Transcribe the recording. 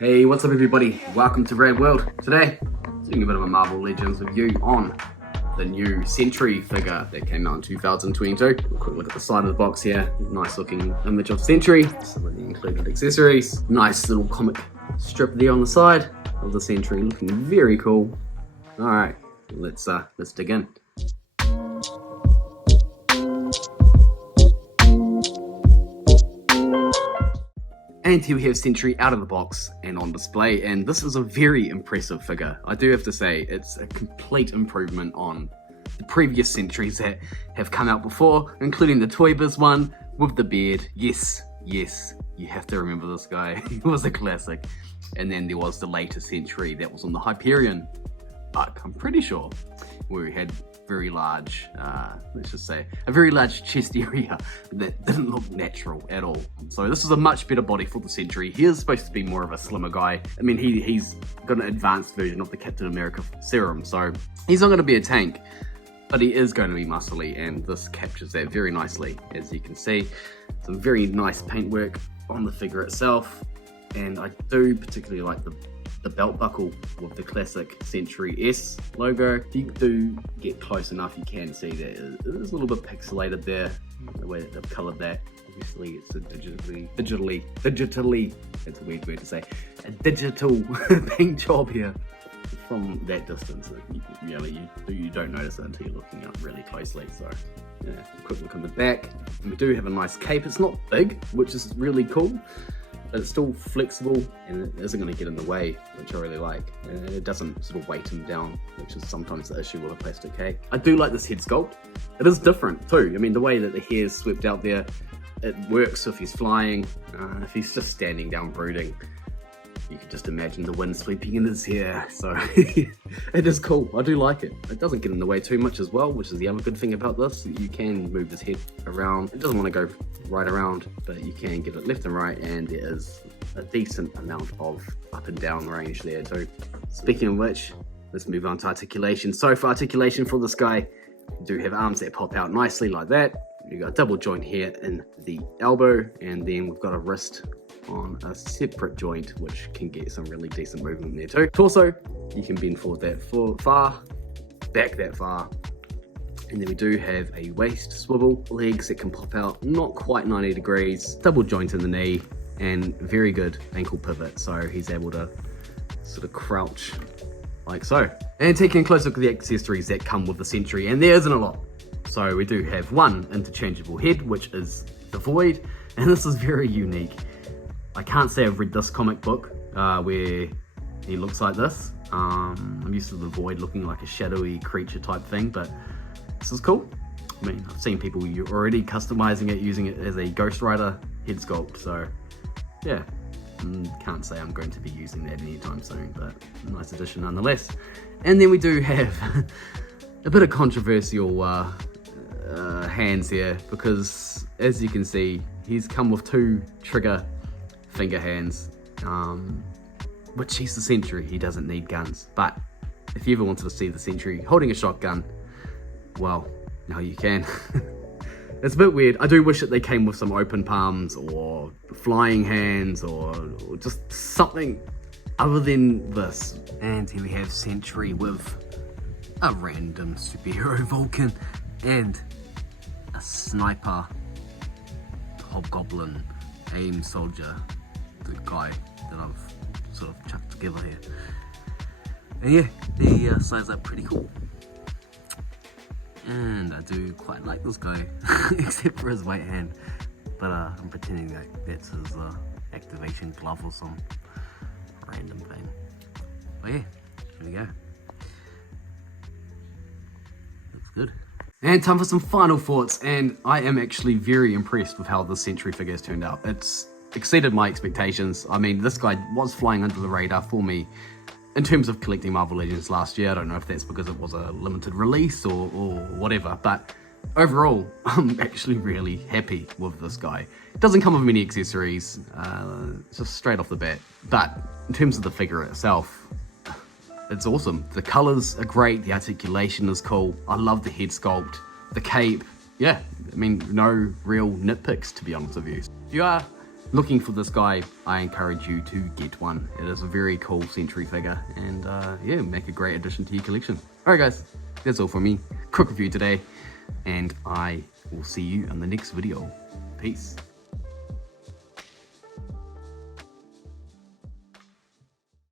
Hey, what's up everybody? Welcome to RADWORLD. Today, doing a bit of a Marvel Legends review on the new Sentry figure that came out in 2022. A quick look at the side of the box here. Nice looking image of Sentry. Some of the included accessories. Nice little comic strip there on the side of the Sentry, looking very cool. Alright, let's dig in. And here we have Sentry out of the box and on display, and this is a very impressive figure. I do have to say, it's a complete improvement on the previous Sentries that have come out before, including the Toy Biz one with the beard. Yes, you have to remember this guy. He was a classic. And then there was the latest Sentry that was on the Hyperion arc, I'm pretty sure, where we had very large, let's just say, a very large chest area that didn't look natural at all. So this is a much better body for the Sentry. He is supposed to be more of a slimmer guy. I mean, he's got an advanced version of the Captain America serum, so he's not going to be a tank, but he is going to be muscly, and this captures that very nicely. As you can see, some very nice paintwork on the figure itself, and I do particularly like the belt buckle with the classic Sentry S logo. If you do get close enough, you can see that it is a little bit pixelated there, the way that they've coloured that. Obviously it's a digitally, that's a weird word to say, a digital paint job here. From that distance, you don't notice it until you're looking up really closely. So yeah, a quick look on the back. And we do have a nice cape. It's not big, which is really cool, but it's still flexible and it isn't going to get in the way, which I really like. And it doesn't sort of weight him down, which is sometimes the issue with a plastic cape. I do like this head sculpt. It is different too. I mean, the way that the hair is swept out there, it works if he's flying. If he's just standing down brooding, you can just imagine the wind sweeping in his hair. So it is cool. I do like it. It doesn't get in the way too much as well, which is the other good thing about this. You can move his head around. It doesn't want to go right around, but you can get it left and right, and there is a decent amount of up and down range there too. Speaking of which, let's move on to articulation. So for articulation for this guy, you do have arms that pop out nicely like that. You've got a double joint here in the elbow, and then we've got a wrist on a separate joint, which can get some really decent movement there too. Torso, you can bend forward that far, back that far. And then we do have a waist swivel, legs that can pop out not quite 90 degrees, double joint in the knee, and very good ankle pivot. So he's able to sort of crouch like so. And taking a close look at the accessories that come with the Sentry, and there isn't a lot. So we do have one interchangeable head, which is the Void, and this is very unique. I can't say I've read this comic book where he looks like this. I'm used to the Void looking like a shadowy creature type thing, but this is cool. I mean, I've seen people already customizing it, using it as a Ghost Rider head sculpt, so yeah. Can't say I'm going to be using that anytime soon, but a nice addition nonetheless. And then we do have a bit of controversial hands here, because as you can see, he's come with two trigger finger hands, which he's the Sentry, he doesn't need guns. But if you ever wanted to see the Sentry holding a shotgun, well, now you can. It's a bit weird. I do wish that they came with some open palms or flying hands or just something other than this. And here we have Sentry with a random superhero Vulcan and a sniper hobgoblin aim soldier, the guy that I've sort of chucked together here. And yeah, they size up pretty cool. And I do quite like this guy, except for his right hand. But I'm pretending that that's his activation glove or some random thing. But yeah, there we go. Looks good. And time for some final thoughts, and I am actually very impressed with how the Sentry figure has turned out. It's exceeded my expectations. I mean, this guy was flying under the radar for me in terms of collecting Marvel Legends last year. I don't know if that's because it was a limited release or whatever, but overall, I'm actually really happy with this guy. It doesn't come with many accessories, just straight off the bat, but in terms of the figure itself, it's awesome. The colors are great, the articulation is cool, I love the head sculpt, the cape. Yeah, I mean, no real nitpicks, to be honest with you. If you are looking for this guy, I encourage you to get one. It is a very cool Sentry figure, and yeah, make a great addition to your collection. Alright guys, that's all from me. Quick review today, and I will see you in the next video. Peace.